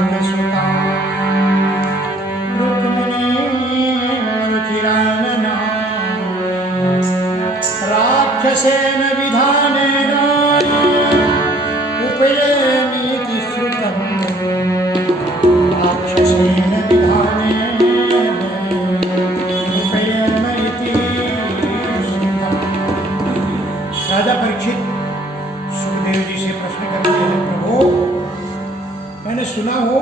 जनकसुता रुक्मिणीरुचिरानना राक्षसेन विधानेन उपयेमीति श्रुतम् राक्षसेन विधानेन उपयेम इति श्रुतम्। राजा परीक्षित सुखदेव जी से प्रश्न करते हैं, प्रभु मैंने सुना हो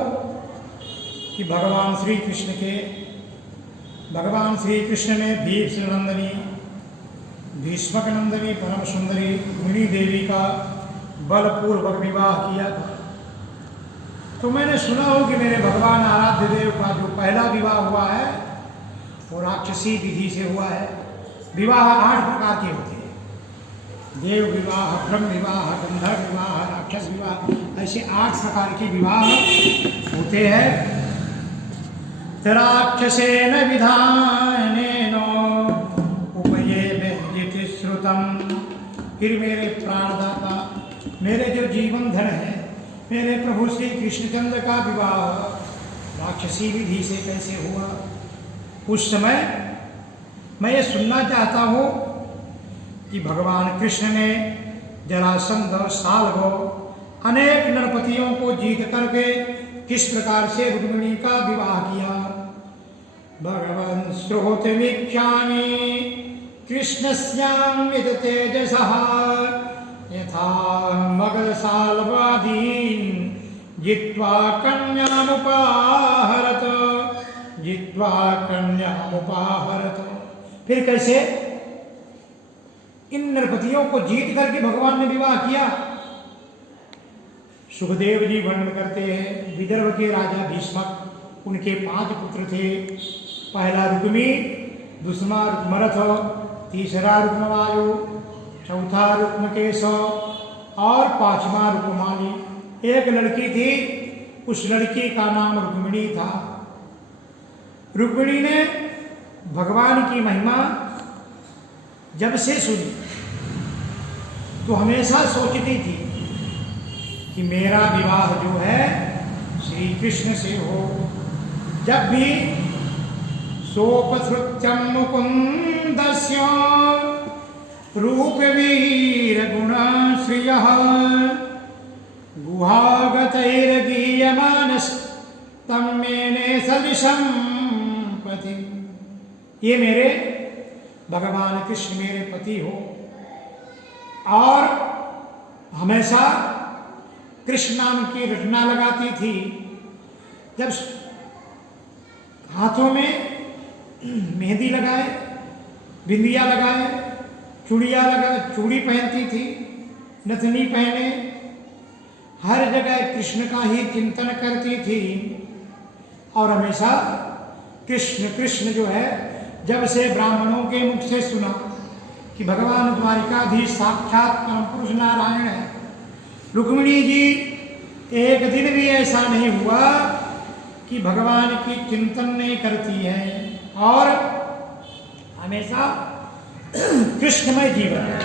कि भगवान श्री कृष्ण ने भीष्म नंदनी भीष्मक नंदनी परम सुंदरी रुक्मिणी देवी का बलपूर्वक विवाह किया था। तो मैंने सुना हो कि मेरे भगवान आराध्य देव का जो पहला विवाह हुआ है वो राक्षसी विधि से हुआ है। विवाह 8 प्रकार के होते हैं, देव विवाह, ब्रह्म विवाह, गंधर्व विवाह, राक्षस विवाह, ऐसे 8 प्रकार के विवाह होते हैं। राक्षसेन विधानेन उपयेमेति श्रुतम्। फिर मेरे प्राणदाता, मेरे जो जीवन धन है, मेरे प्रभु श्री कृष्णचंद्र का विवाह राक्षसी विधि से कैसे हुआ। उस समय मैं ये सुनना चाहता हूँ कि भगवान कृष्ण ने जरासंध, सालगो अनेक नरपतियों को जीत करके किस प्रकार से रुक्मिणी का विवाह किया। भगवान श्रोतमीक्षामि कृष्णस्याम्यत तेजसः यथा मगधसाल्वादीन् जित्वा कन्यामुपाहरत। फिर कैसे इन नरपतियों को जीत करके भगवान ने विवाह किया। सुखदेव जी वर्णन करते हैं, विदर्भ के राजा भीष्मक, उनके 5 पुत्र थे। पहला रुक्मी, दूसरा रुक्मरथ, तीसरा रुक्मवायु, चौथा रुक्मकेश और 5वां रुक्माली। एक लड़की थी, उस लड़की का नाम रुक्मिणी था। रुक्मिणी ने भगवान की महिमा जब से सुनी तो हमेशा सोचती थी कि मेरा विवाह जो है श्री कृष्ण से हो। जब भी सोपसृत्यं मुकुन्दस्य रूपवीर गुणश्रियः गुहागतैर्गीयमानस्तं मेने सदृशं पति। ये मेरे भगवान कृष्ण मेरे पति हो और हमेशा कृष्ण नाम की रटना लगाती थी। जब हाथों में मेहंदी लगाए, बिंदिया लगाए, चूड़िया लगाए, चूड़ी पहनती थी, नथनी पहने, हर जगह कृष्ण का ही चिंतन करती थी और हमेशा कृष्ण कृष्ण जो है। जब से ब्राह्मणों के मुख से सुना कि भगवान द्वारिकाधीश साक्षात परम पुरुष नारायण है, रुक्मिणी जी एक दिन भी ऐसा नहीं हुआ कि भगवान की चिंतन नहीं करती है और हमेशा कृष्णमय जीवन है।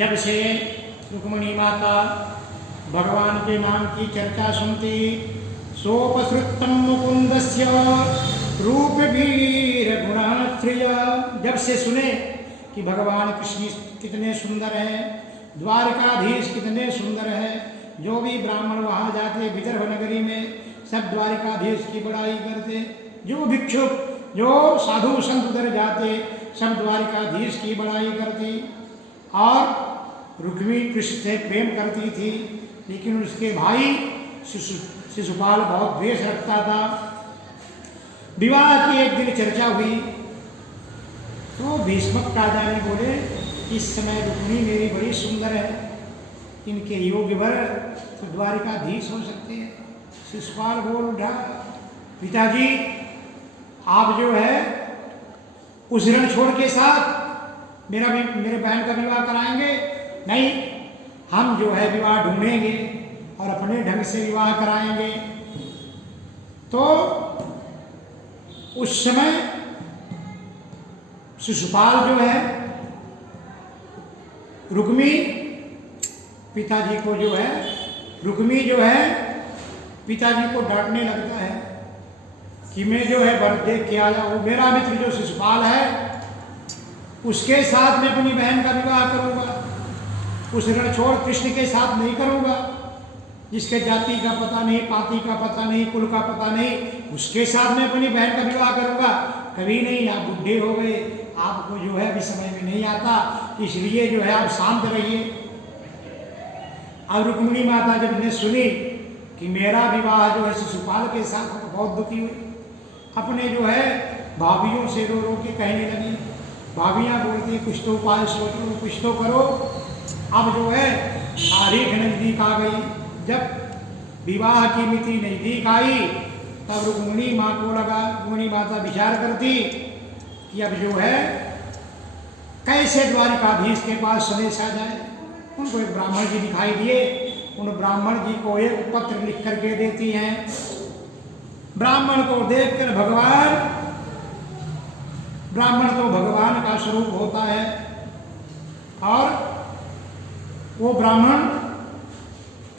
जब से रुक्मिणी माता भगवान के नाम की चर्चा सुनती, सोपसृतम मुकुंदस्य रूप वीर गुणाश्रय, जब से सुने कि भगवान कृष्ण कितने सुंदर हैं, द्वारकाधीश कितने सुंदर हैं, जो भी ब्राह्मण वहाँ जाते विदर्भ नगरी में सब द्वारकाधीश की बड़ाई करते, जो भिक्षुक जो साधु संत उधर जाते सब द्वारकाधीश की बड़ाई करती। और रुक्मिणी कृष्ण से प्रेम करती थी, लेकिन उसके भाई शिशुपाल बहुत द्वेष रखता था। विवाह की एक दिन चर्चा हुई तो भीष्मक राजा ने बोले, इस समय रुक्मिणी मेरी बड़ी सुंदर है, इनके योग्य वर तो द्वारिकाधीश हो सकते हैं। शिशुपाल बोल उठा, पिताजी आप जो है उस रणछोड़ के साथ मेरे बहन का विवाह कराएंगे? नहीं, हम जो है विवाह ढूंढेंगे और अपने ढंग से विवाह कराएंगे। तो उस समय शिशुपाल जो है रुक्मी पिताजी को जो है रुक्मी जो है पिताजी को डांटने लगता है कि मैं जो है वर देख के आया, वो मेरा मित्र जो शिशुपाल है उसके साथ मैं अपनी बहन का विवाह करूंगा, उस रणछोड़ कृष्ण के साथ नहीं करूंगा, जिसके जाति का पता नहीं, पाति का पता नहीं, कुल का पता नहीं, उसके साथ मैं अपनी बहन का विवाह करूंगा कभी नहीं। आप बुढ़े हो गए, आपको जो है अभी समय में नहीं आता, इसलिए जो है आप शांत रहिए। अब रुक्मिणी माता जब ने सुनी कि मेरा विवाह जो है शिशुपाल के साथ, तो बहुत दुखी हुई, अपने जो है भाभियों से रो रो के कहने लगी। भाभियाँ बोलती कुछ तो उपाय सोचो, कुछ तो करो। अब जो है तारीख नजदीक आ गई, जब विवाह की मिति नजदीक आई तब रुक्मिणी माँ को लगा, रुक्मिणी माता विचार करती कि अब जो है कैसे द्वारिकाधीश के पास संदेश आ जाए। उनको एक ब्राह्मण जी दिखाई दिए, उन ब्राह्मण जी को एक पत्र लिख करके देती हैं। ब्राह्मण को देखकर ब्राह्मण तो भगवान का स्वरूप होता है, और वो ब्राह्मण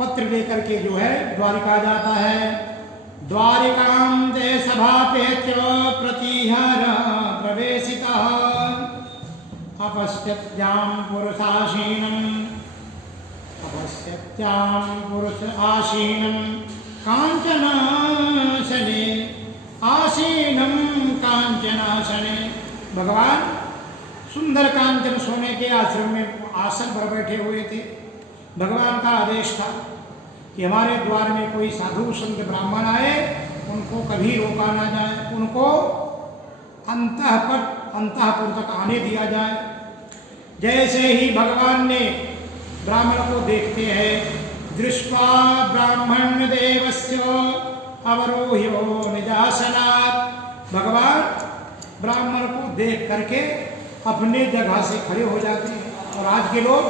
पत्र लेकर के जो है द्वारिका जाता है। द्वारिकां ते सभापेत्य प्रतिहर प्रवेशितः अपश्यत्यां पुरुषासीनं कांचनासने आसीनं कांचनासने। भगवान सुंदर कांचन सोने के आश्रम में आसन पर बैठे हुए थे। भगवान का आदेश था कि हमारे द्वार में कोई साधु संत ब्राह्मण आए उनको कभी रोका ना जाए, उनको अंतःपुर तक आने दिया जाए। जैसे ही भगवान ने ब्राह्मण को देखते हैं, दृष्ट्वा ब्राह्मण देवस्य अवरोह्यो निजासनात्, भगवान ब्राह्मण को देख करके अपने जगह से खड़े हो जाते हैं। और आज के लोग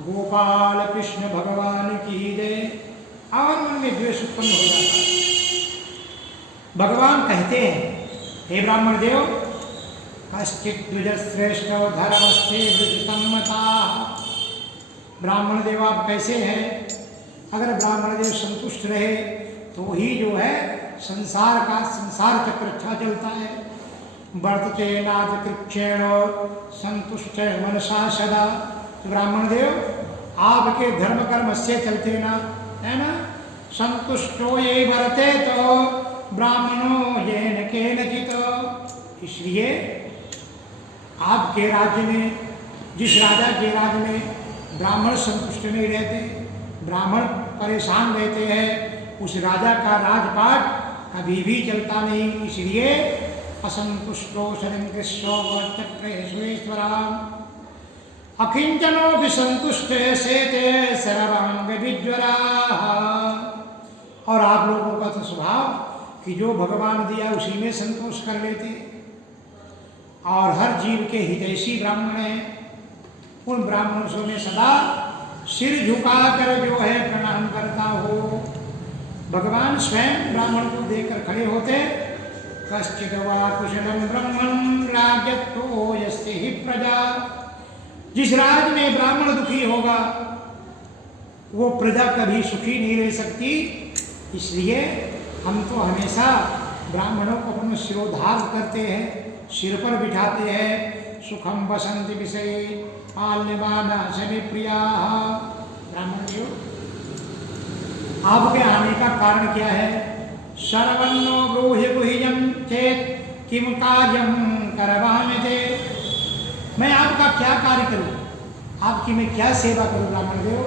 गोपाल कृष्ण भगवान की जय, और मन में द्वेष उत्पन्न हो जाता है। भगवान कहते हैं, हे ब्राह्मण देव, कश्चित् द्विजश्रेष्ठ धर्मस्थे वृजसम्मता। ब्राह्मण देव आप कैसे हैं? अगर ब्राह्मण देव संतुष्ट रहे तो ही जो है संसार चक्र अच्छा चलता है। वर्तते नाथ कृक्षेण संतुष्ट मनसा सदा। तो ब्राह्मण देव आपके धर्म कर्म से चलते ना, है ना। संतुष्टो ये वर्ते तो ब्राह्मणो ये न केनचित्। इसलिए आपके राज्य में, जिस राजा के राज्य में ब्राह्मण संतुष्ट नहीं रहते, ब्राह्मण परेशान रहते हैं, उस राजा का राजपाट कभी भी चलता नहीं। इसलिए असंतुष्टो शरणकृष्णो वर्चक्रेश्वेश्वराम अकिंचनो विसंतुष्ट सेते सर्वांग विज्वरा। और आप लोगों का तो स्वभाव कि जो भगवान दिया उसी में संतोष कर लेते, और हर जीव के हितैषी ब्राह्मण हैं। उन ब्राह्मणों में सदा सिर झुकाकर जो है प्रणाम करता हो। भगवान स्वयं ब्राह्मण को देखकर खड़े होते। कश्चित् वा कुशलं ब्रह्मण राज्यतो यस्ते हि प्रजा। जिस राज में ब्राह्मण दुखी होगा वो प्रजा कभी सुखी नहीं रह सकती। इसलिए हम तो हमेशा ब्राह्मणों को अपना शिरोधार करते हैं, सिर पर बिठाते हैं। सुखम बसंत विषय पाल्यमाना सभी प्रिया। ब्राह्मण जी, आपके आने का कारण क्या है? शरवन्नो ब्रूहि गुह्यं चेत किम कार्यं करवामि ते। मैं आपका क्या कार्य करूं, आपकी मैं क्या सेवा करूं? ब्राह्मण देव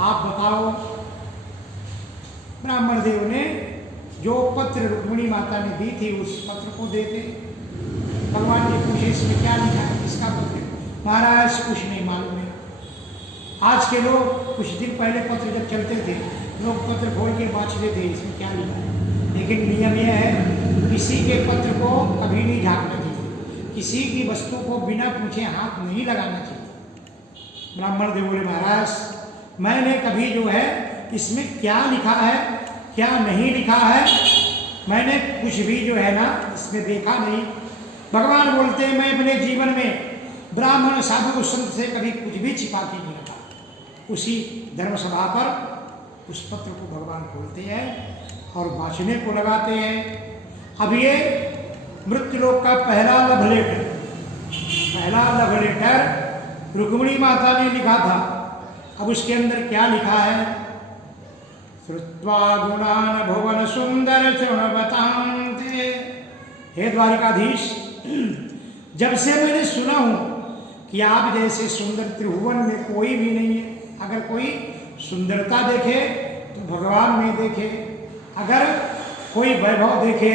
आप बताओ। ब्राह्मण देव ने जो पत्र रुक्मिणी माता ने दी थी उस पत्र को देते। भगवान ने पूछे इसमें क्या लिखा है, किसका पत्र? महाराज कुछ नहीं मालूम है। आज के लोग कुछ दिन पहले पत्र जब चलते थे लोग पत्र खोल के बाँच लेते इसमें क्या लिखा है। लेकिन नियम यह है किसी के पत्र को कभी नहीं झाँकना चाहिए, किसी की वस्तु को बिना पूछे हाथ नहीं लगाना चाहिए। ब्राह्मण देव बोले महाराज मैंने कभी जो है इसमें क्या लिखा है क्या नहीं लिखा है मैंने कुछ भी जो है ना इसमें देखा नहीं। भगवान बोलते हैं मैं अपने जीवन में ब्राह्मण साधु संत से कभी कुछ भी छिपा के नहीं रखा। उसी धर्म सभा पर उस पत्र को भगवान खोलते हैं और वाचने को लगाते हैं। अब ये मृत्युलोक का पहला लव लेटर रुक्मिणी माता ने लिखा था। अब उसके अंदर क्या लिखा है? श्रुत्वा गुणान भुवन सुंदर चुणवतांते। हे द्वारिकाधीश, जब से मैंने सुना हूं कि आप जैसे सुंदर त्रिभुवन में कोई भी नहीं है। अगर कोई सुंदरता देखे तो भगवान में देखे, अगर कोई वैभव देखे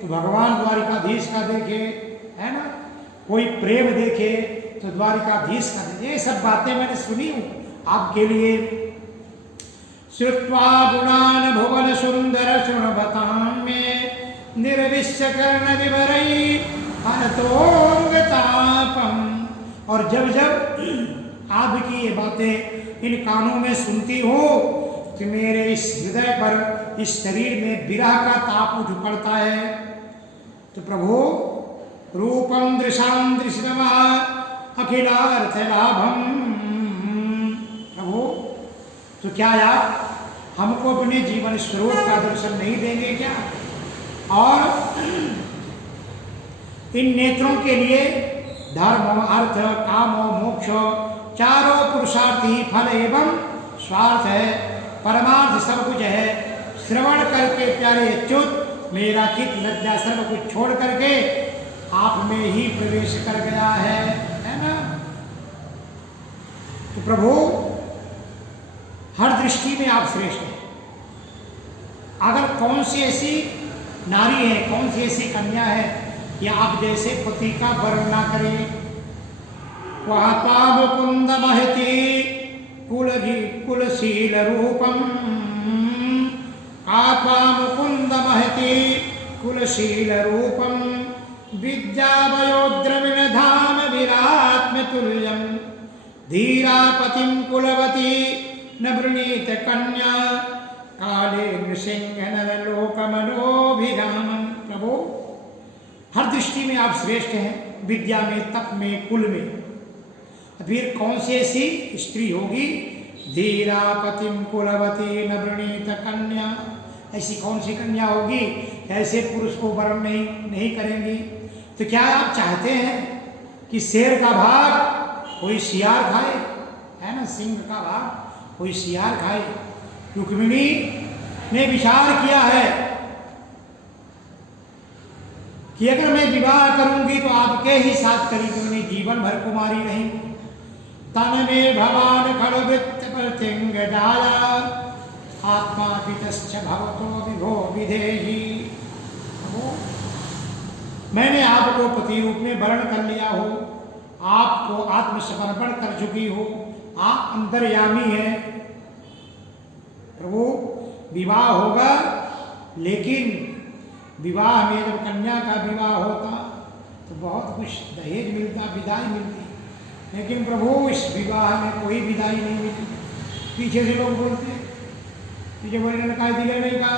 तो भगवान द्वारिकाधीश का देखे, है ना। कोई प्रेम देखे तो द्वारिकाधीश का देखे। ये सब बातें मैंने सुनी हूँ आपके लिए। श्रुत्वा गुणान भुवन सुंदर शृण्वतां में निर्विश्य कर्ण विवरई हरतोंगतापम। और जब जब आपकी ये बातें इन कानों में सुनती हो कि मेरे इस हृदय पर, इस शरीर में विरह का ताप उठ पड़ता है। तो प्रभु रूपम दृशां दृश्यवा अखिलार्थ लाभम। प्रभु तो क्या आप हमको अपने जीवन स्रोत का दर्शन नहीं देंगे क्या? और इन नेत्रों के लिए धर्म, अर्थ, काम, मोक्ष चारों पुरुषार्थ ही फल एवं स्वार्थ है, परमार्थ सब कुछ है। श्रवण करके प्यारे अच्युत मेरा चित्त लज्जा सर्व कुछ छोड़ करके आप में ही प्रवेश कर गया है ना? तो प्रभु हर दृष्टि में आप श्रेष्ठ हैं। अगर कौन सी ऐसी नारी है, कौन सी ऐसी कन्या है कि आप जैसे पति का वर्ण ना करें? वहता मुकुंद महति कुलशील रूपम, आत्मा मुकुंद महति कुलशील रूपम, विद्या वयोद्रविण धाम विरात्म तुल्यम, धीरापतिम कुलवती न वृणीत कन्या, काले नृसिंह नरलोक मनोभिरामन। प्रभु हर दृष्टि में आप श्रेष्ठ हैं, विद्या में, तप में, कुल में। फिर कौन सी ऐसी स्त्री होगी? धीरापतिम कुलवती न वृणीत कन्या, ऐसी कौन सी कन्या होगी ऐसे पुरुष को वर्ण नहीं करेंगी? तो क्या आप चाहते हैं कि शेर का भाग कोई सियार खाए, है ना? सिंह का भाग कोई सियार खाए? रुक्मिणी ने विचार किया है कि अगर मैं विवाह करूंगी तो आपके ही साथ करूंगी, जीवन भर कुमारी रहेंगी। तन में भवान खड़वृत्त प्रतिंग डाला, आत्मा पितश्च भवतो विभो विधेहि। मैंने आपको पति रूप में वर्ण कर लिया हो, आपको आत्मसमर्पण कर चुकी हो, आप अंतर्यामी हैं। प्रभु विवाह होगा, लेकिन विवाह में जब कन्या का विवाह होता तो बहुत कुछ दहेज मिलता, विदाई मिलती, लेकिन प्रभु इस विवाह में कोई विदाई नहीं मिली। पीछे से लोग बोलते, पीछे बोलने का दिले नहीं का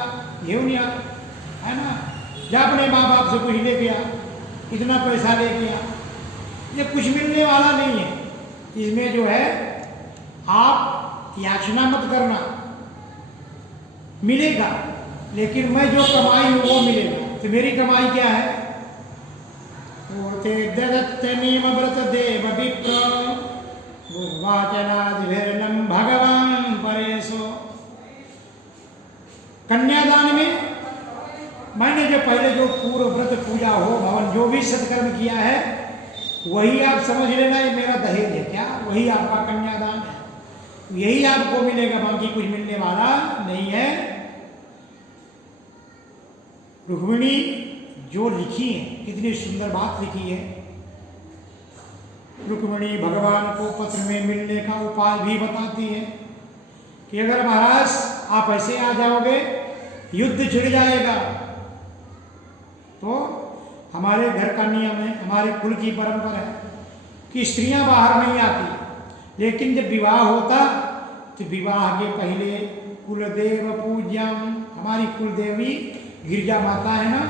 घेऊ नहीं आता, है ना? जा अपने माँ बाप से कुछ ले गया, इतना पैसा ले गया, ये कुछ मिलने वाला नहीं है। इसमें जो है आप याचना मत करना, मिलेगा, लेकिन मैं जो कमाई हूँ वो मिलेगा। तो मेरी कमाई क्या है? व्रत देव विप्र वाचनादिर्नम भगवान परेशो। कन्यादान में मैंने जो पहले जो पूर्व व्रत पूजा हो भवन जो भी सत्कर्म किया है वही आप समझ लेना ये मेरा दहेज है। क्या? वही आपका कन्यादान है, यही आपको मिलेगा, बाकी कुछ मिलने वाला नहीं है। रुक्मिणी जो लिखी है, कितनी सुंदर बात लिखी है। रुक्मिणी भगवान को पत्र में मिलने का उपाय भी बताती है कि अगर महाराज आप ऐसे आ जाओगे, युद्ध छिड़ जाएगा। तो हमारे घर का नियम है, हमारे कुल की परंपरा है कि स्त्रियां बाहर नहीं आती, लेकिन जब विवाह होता तो विवाह के पहले कुलदेव पूज्यम, हमारी कुलदेवी गिरजा माता है ना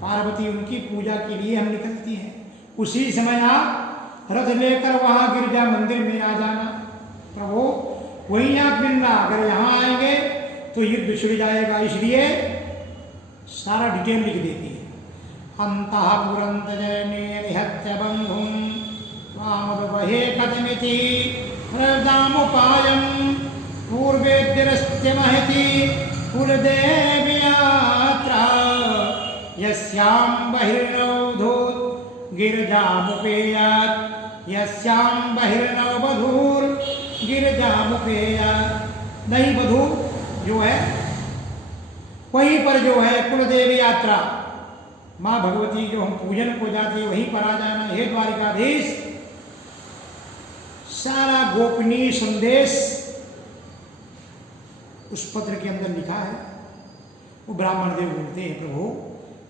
पार्वती, उनकी पूजा के लिए हम निकलती हैं। उसी समय आप रथ लेकर वहां गिरजा मंदिर में आ जाना। प्रभु वहीं आप मिलना, अगर यहाँ आएंगे तो युद्ध छिड़ जाएगा, इसलिए सारा डिटेल लिख देती है। अंतः पुरंत जयने निहत्य बंधुम वामवहे कथमिति प्रदामुपायम पूर्वेद्यरस्त्य महति कुलदेवी यात्रा यस्यां बहिर्नवधूत गिरजामुपेयात्, यस्यां बहिर्नवधूर गिरजामुपेयात्। नई वधू जो है वहीं पर जो है कुलदेवी यात्रा माँ भगवती जो हम पूजन को जाते हैं वहीं पर आ जाना। हे द्वारिकाधीश, सारा गोपनीय संदेश उस पत्र के अंदर लिखा है। वो ब्राह्मण देव बोलते हैं, प्रभु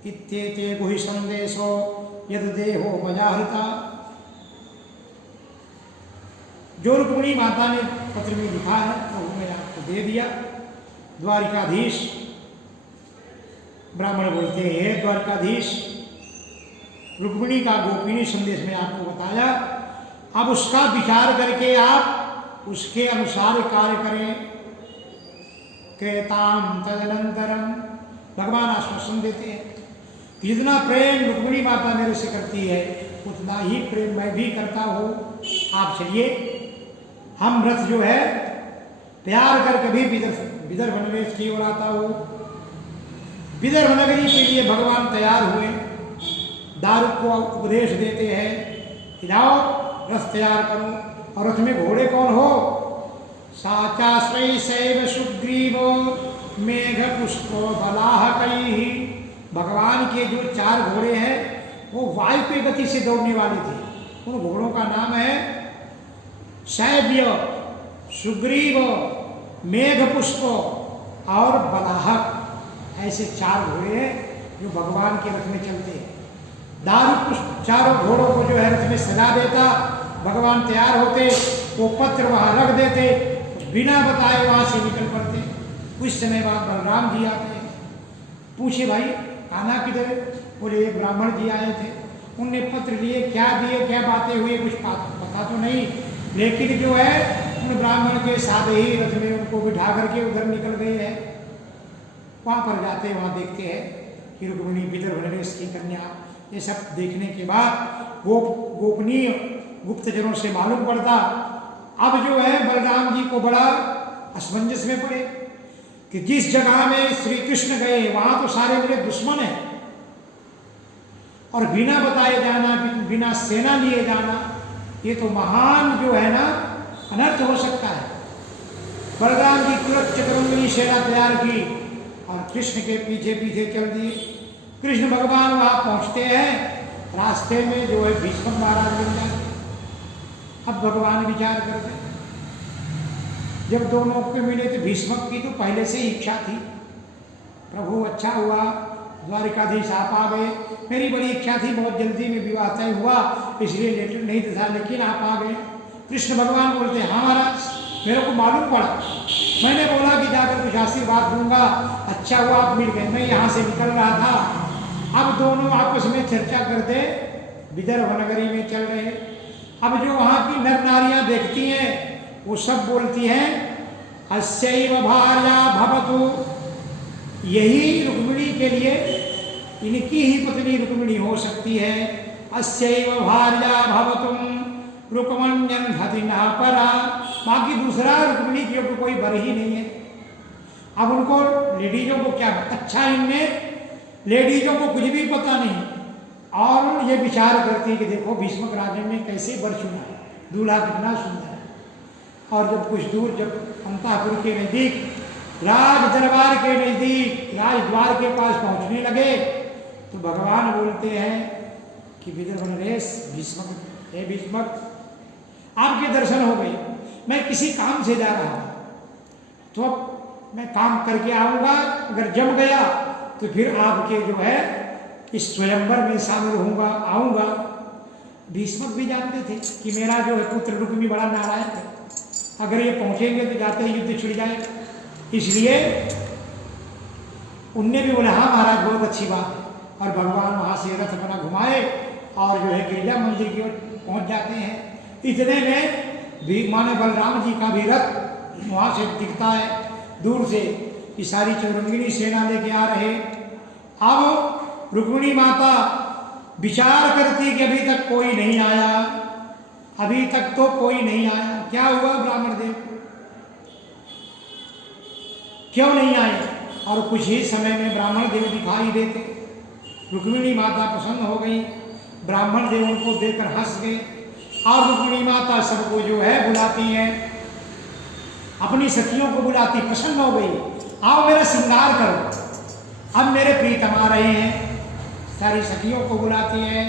इत्येते गुहि संदेशो यद देहो मजाहृता। जो रुक्मिणी माता ने पत्र में लिखा है प्रभु मैं आपको दे दिया। द्वारिकाधीश ब्राह्मण बोलते हैं, हे द्वारिकाधीश, रुक्मिणी का गोपनीय संदेश में आपको बताया, अब उसका विचार करके आप उसके अनुसार कार्य करें। कहताम तदनंतरम। भगवान आश्वासन देते हैं जितना प्रेम रुक्मिणी माता मेरे से करती है उतना ही प्रेम मैं भी करता हूँ। आप चलिए, हम रथ जो है तैयार कर कभी विदर्भ नगरी की ओर आता हूँ। विदर्भ नगरी के लिए भगवान तैयार हुए। दारुक को उपदेश देते हैं कि जाओ रथ तैयार करो। और रथ में घोड़े कौन हो? साचाश्रय शैव सुग्रीवो मेघ पुष्पो बलाहकैहि। भगवान के जो 4 घोड़े हैं वो वायु की गति से दौड़ने वाले थे। उन घोड़ों का नाम है शैव्य, सुग्रीव, मेघ पुष्प और बलाहक। ऐसे 4 घोड़े हैं जो भगवान के रथ में चलते हैं। दारुक पुष्प चारों घोड़ों को जो है रथ में सजा देता। भगवान तैयार होते, वो पत्र वहां रख देते, बिना बताए वहां से निकल पड़ते। कुछ समय बाद बलराम जी आते हैं। पूछे भाई कान्हा किधर है? बोले एक ब्राह्मण जी आए थे, उनने पत्र लिए, क्या दिए, क्या बातें हुई कुछ पता तो नहीं, लेकिन जो है उन ब्राह्मण के साथ ही रथ में उनको बिठा करके उधर निकल गए हैं। वहां पर जाते वहां देखते हैं कि रुक्मिणी विदर्भ नरेश की कन्या। ये सब देखने के बाद गोपनीय गुप्तजनों से मालूम पड़ता। अब जो है बलराम जी को बड़ा असमंजस में पड़े कि जिस जगह में श्री कृष्ण गए वहां तो सारे मेरे दुश्मन हैं, और बिना बताए जाना, बिना सेना लिए जाना, ये तो महान जो है ना अनर्थ हो सकता है। बलराम जी तुरंत चतुरंगिनी सेना तैयार की और कृष्ण के पीछे पीछे चल दिए। कृष्ण भगवान वहां पहुंचते हैं, रास्ते में जो है भीष्म महाराज मिल जाते। अब भगवान विचार करते, जब दोनों को मिले तो भीष्म की तो पहले से ही इच्छा थी, प्रभु अच्छा हुआ द्वारिकाधीश आप आ गए, मेरी बड़ी इच्छा थी, बहुत जल्दी में विवाह तय हुआ, इसलिए लेटर नहीं था, लेकिन आप आ गए। कृष्ण भगवान बोलते हाँ महाराज, मेरे को मालूम पड़ा, मैंने बोला कि जाकर कुछ आशीर्वाद दूंगा, अच्छा हुआ आप मिल गए, मैं यहाँ से निकल रहा था। अब दोनों आपस में चर्चा करते विदर्भ नगरी में चल रहे। अब जो वहाँ की नर नारियां देखती हैं वो सब बोलती हैं अस्यैव भार्या भवतु, यही रुक्मिणी के लिए इनकी ही पत्नी रुक्मिणी हो सकती है। अस्यैव भार्या भवतुम रुक्मण्यं धतिनः परा, बाकी दूसरा रुक्मिणी की तो कोई बर ही नहीं है। अब उनको लेडीजों को क्या अच्छा, इनमें लेडीजों को कुछ भी पता नहीं, और ये विचार करती कि देखो भीष्मक राजा ने कैसे वर चुना है, दूल्हा कितना सुंदर है। और जब कुछ दूर, जब अंतापुर के नजदीक, राज दरबार के नजदीक, राजद्वार के पास पहुंचने लगे तो भगवान बोलते हैं कि विदर्भ नरेश भीष्मक, हे भीष्मक आपके दर्शन हो गए, मैं किसी काम से जा रहा था, तो अब मैं काम करके आऊंगा, अगर जम गया तो फिर आपके जो है इस स्वयंवर में शामिल होऊंगा, आऊंगा। भीष्मक भी जानते थे कि मेरा जो है पुत्र रुक्मी बड़ा नारायण है, अगर ये पहुंचेंगे तो जाते ही युद्ध छिड़ जाएगा, इसलिए उनने भी बोला हाँ महाराज बहुत अच्छी बात है। और भगवान वहां से रथ बना घुमाए और जो है गिरिजा मंदिर की ओर पहुंच जाते हैं। इतने में माने बलराम जी का भी रथ वहां से दिखता है दूर से कि सारी चौरंगिनी सेना लेके आ रहे। अब रुक्मिणी माता विचार करती कि अभी तक कोई नहीं आया, अभी तक तो कोई नहीं आया, क्या हुआ ब्राह्मण देव क्यों नहीं आए? और कुछ ही समय में ब्राह्मण देव दिखाई देते। रुक्मिणी माता प्रसन्न हो गई, ब्राह्मण देव उनको देखकर हंस गए, और रुक्मिणी माता सबको जो है बुलाती है, अपनी सखियों को बुलाती, प्रसन्न हो गई, आओ मेरा श्रृंगार करो, अब मेरे प्रीतम आ रहे हैं, सारी सखियों को बुलाती है।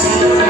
Thank you.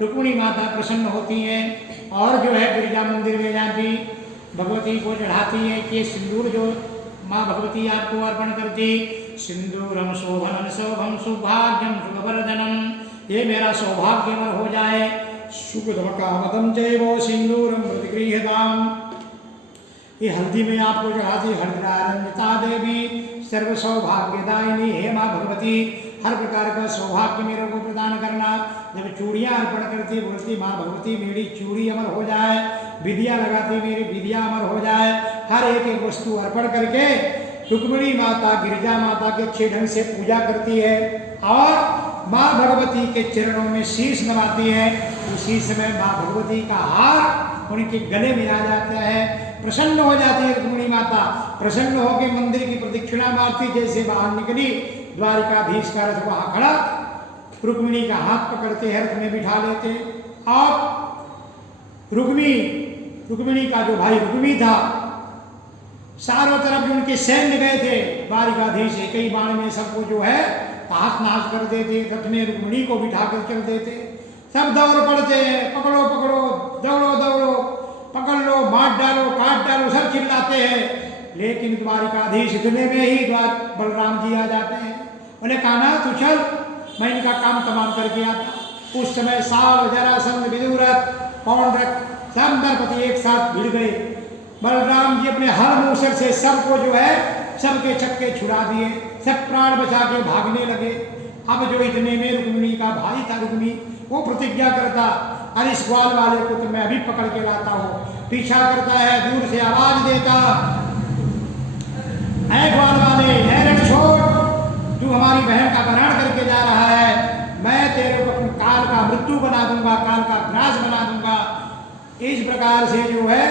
रुक्मिणी माता प्रसन्न होती हैं और जो है गिरिजा मंदिर में जाती भगवती को चढ़ाती है कि सिंदूर जो माँ भगवती आपको अर्पण करती, सिंदूरम शोभनम शोभम सौभाग्यम सुखवर्धनम, ये मेरा सौभाग्यमय हो जाए, सुखदमकामदम जैवो सिंदूरम प्रतिगृह्यताम, ये हल्दी में आपको चढ़ाती हरिद्रारण्यता देवी सर्व सौभाग्यदायिनी, हे माँ भगवती हर प्रकार का सौभाग्य मेरे को प्रदान करना। जब चूड़ियाँ अर्पण करती बोलती माँ भगवती मेरी चूड़ी अमर हो जाए, विधियाँ लगाती मेरी विधियाँ अमर हो जाए, हर एक एक वस्तु अर्पण करके रुक्मिणी माता गिरिजा माता के अच्छे ढंग से पूजा करती है और माँ भगवती के चरणों में शीश नवाती है। उसी समय माँ भगवती का हार उनके गले में आ जाता है, प्रसन्न हो जाती है रुक्मिणी माता, प्रसन्न होकर मंदिर की प्रदक्षिणा मारती, जैसे बाहर निकली द्वारिकाधीश का रथ वहां खड़ा, रुक्मिणी का हाथ पकड़ते हैं, रथ में बिठा लेते और रुक्मिणी का जो भाई रुक्मी था, चारों तरफ जो उनके सैन्य गए थे द्वारिकाधीश एक ही बाण में सबको जो है तहस नहस कर देते, रथ में रुक्मिणी को बिठा कर चल देते, सब दौड़ पड़ते हैं, पकड़ो पकड़ो दौड़ो दौड़ो पकड़ लो मार डालो काट डालो सब चिल्लाते हैं, लेकिन द्वारिकाधीश इतने में ही बलराम जी आ जाते हैं। उन्हें कहा ना तू चल मैं इनका काम तमाम करके आता। उस समय साल जरासंध विदुरथ पौंड्रक सब नरपति एक साथ भिड़ गए, बलराम जी अपने हर मूसर से सबको जो है सबके चक्के छुड़ा दिए, सब प्राण बचा के भागने लगे। अब जो इतने में रुक्मिणी का भाई था रुक्मी, वो प्रतिज्ञा करता अरे इस ग्वाल वाले को तो मैं अभी पकड़ के लाता हूँ, पीछा करता है दूर से आवाज देता है ग्वाल वाले है रण छोड़, तू हमारी बहन का अपहरण करके जा रहा है, मैं तेरे को अपनी लड्डू बना दूंगा, काल का ग्रास बना दूंगा। इस प्रकार से जो है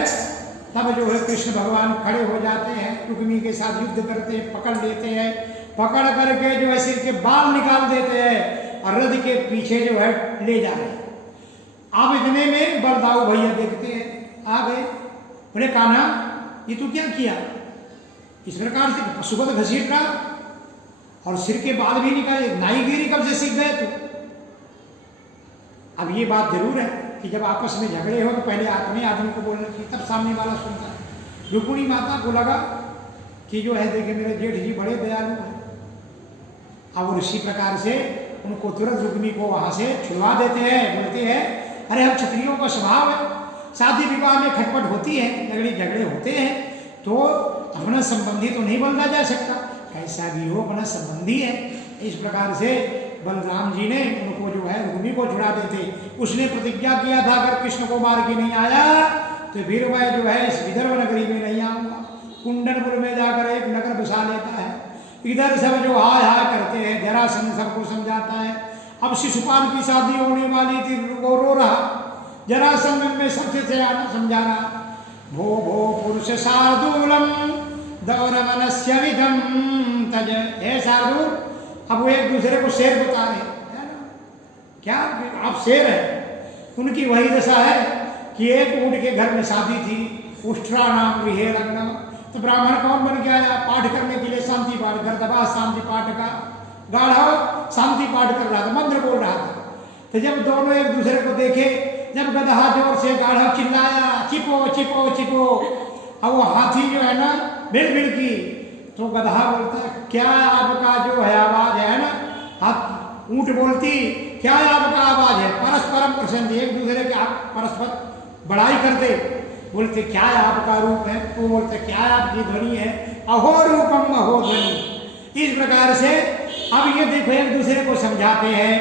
तब जो है कृष्ण भगवान खड़े हो जाते हैं, रुक्मिणी के साथ युद्ध करते हैं, पकड़ लेते हैं, पकड़ करके जो है सिर के बाल निकाल देते हैं और रथ के पीछे जो है ले जा रहे हैं। अब इतने में बलदाऊ भैया देखते हैं, आ गए, बोले कान्हा ये तू क्या किया? इस प्रकार से पशुपत घसीट रहा और सिर के बाल भी निकाले, नाईगिरी कब से सीख गए तू? अब ये बात जरूर है कि जब आपस में झगड़े हो तो पहले अपने आदमी को बोलना चाहिए, तब सामने वाला सुनता है। रुक्मिणी माता को लगा कि जो है देखे मेरे जेठ जी बड़े दयालु हैं। अब इसी प्रकार से उनको तुरंत रुक्मिणी को वहां से छुड़वा देते हैं, बोलते हैं अरे हम क्षत्रियों का स्वभाव है, शादी विवाह में खटपट होती है, झगड़े होते हैं, तो अपना संबंधी तो नहीं बदला जा सकता, कैसा भी हो अपना संबंधी है। इस प्रकार से बलराम जी ने उनको जो है रुक्मिणी को छुड़ा देते। उसने प्रतिज्ञा किया था अगर कृष्ण को मार के नहीं आया तो फिर मैं जो है इस विदर्भ नगरी में नहीं आऊंगा। कुंडनपुर में जाकर एक नगर बसा लेता है। इधर सब जो हाय हाय करते हैं, जरासंध सबको समझाता है। अब शिशुपाल की शादी होने वाली थी, वो रो रहा, जरासंध में सबसे समझा रहा, भो भो पुरुष शार्दूलम दौरवनस्य विधम तज। हे शार्दूल, अब वो एक दूसरे को शेर बता रहे हैं, क्या आप शेर हैं? उनकी वही दशा है कि एक ऊंट के घर में शादी थी, उष्ट्रा नाम गृहे लग्न। तो ब्राह्मण कौन बन के आया? पाठ करने के लिए शांति पाठ कर दबा, शांति पाठ का गाढ़ा शांति पाठ कर रहा था, मंत्र बोल रहा था। तो जब दोनों एक दूसरे को देखे, जब गधा जोर से गाढ़ा चिल्लाया चिपो चिपो चिपो, अब वो हाथी जो है ना भिड़ भिड़ की, तो गधा बोलता है क्या आपका जो है आवाज है ना, हाथ ऊंट बोलती क्या आपका आवाज है? परस्परम प्रसन्न, एक दूसरे के आप परस्पर बड़ाई करते, बोलते क्या आपका रूप है? वो बोलते क्या आपकी ध्वनि है? अहो रूपम अहो ध्वनि। इस प्रकार से अब ये देखो एक दूसरे को समझाते हैं,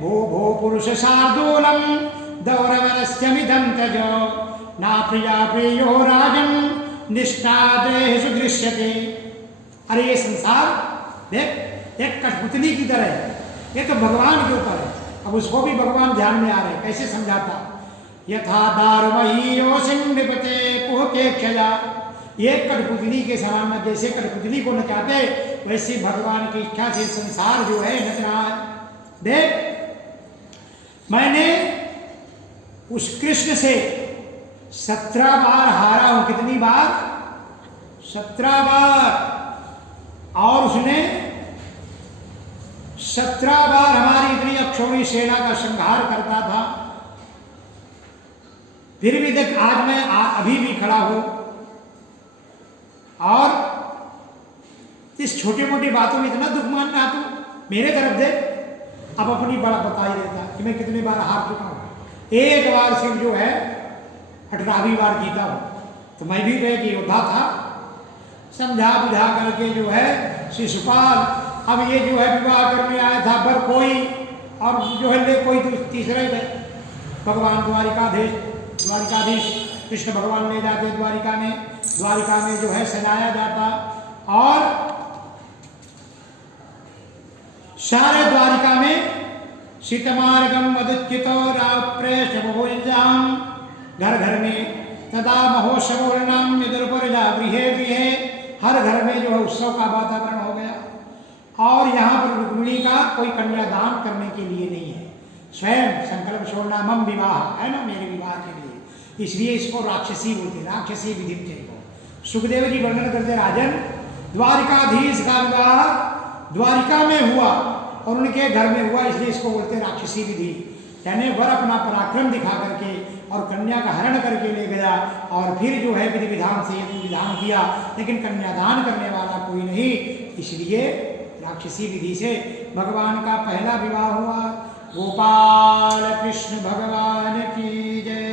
भो भो पुरुष शार्दूलम दौरवनस्यमिदं तजो ना प्रिया प्रियो राजन निष्ठादेषु दृश्यते। अरे ये संसार देख एक कठपुतली की तरह है, ये तो भगवान के ऊपर है। अब उसको भी भगवान ध्यान में आ रहे हैं, कैसे समझाता? यथा दारुमहीयोषिं नृपते कुहके क्षया। ये कठपुतली के समान में, जैसे कठपुतली को नचाते वैसे भगवान की इच्छा से संसार जो है नच रहा है। देख मैंने उस कृष्ण से 17 बार हारा हूं। कितनी बार? 17 बार। और उसने 17 बार हमारी इतनी अक्षौणी सेना का संहार करता था। फिर भी देख आज मैं अभी भी खड़ा हूं और इस छोटी मोटी बातों में इतना दुख मानना तू मेरे तरफ देख। अब अपनी बड़ा बता ही रहता कि मैं कितनी बार हार चुका हूं। एक बार सिर्फ जो है 18वीं बार जीता हूं। तो मैं भी तो एक योद्धा था। समझा बुझा करके जो है शिशुपाल अब ये जो है विवाह करने आया था बर कोई, और जो है ले कोई तीसरे गए। भगवान द्वारिकाधीश कृष्ण भगवान ले जाते द्वारिका में जो है सजाया जाता और सारे द्वारिका में शीतमार्गम मदुच्चितो राप्रेशभोजाम घर घर में तदा महोत्सवोर्णाम यदुर्परिजा गृहे गृहे, हर घर में जो है उत्सव का वातावरण हो गया। और यहाँ पर रुक्मिणी का कोई कन्यादान करने के लिए नहीं है, स्वयं संकल्प छोड़ना मम विवाह है ना, मेरे विवाह के लिए, इसलिए इसको राक्षसी बोलते, राक्षसी विधि चाहिए। सुखदेव जी वर्णन करते राजन द्वारिकाधीश का विवाह द्वारिका में हुआ और उनके घर में हुआ, इसलिए इसको बोलते राक्षसी विधि। यानी वर अपना पराक्रम दिखा करके और कन्या का हरण करके ले गया और फिर जो है विधि विधान से विधान किया, लेकिन कन्यादान करने वाला कोई नहीं, इसलिए राक्षसी विधि से भगवान का पहला विवाह हुआ। गोपाल कृष्ण भगवान की जय।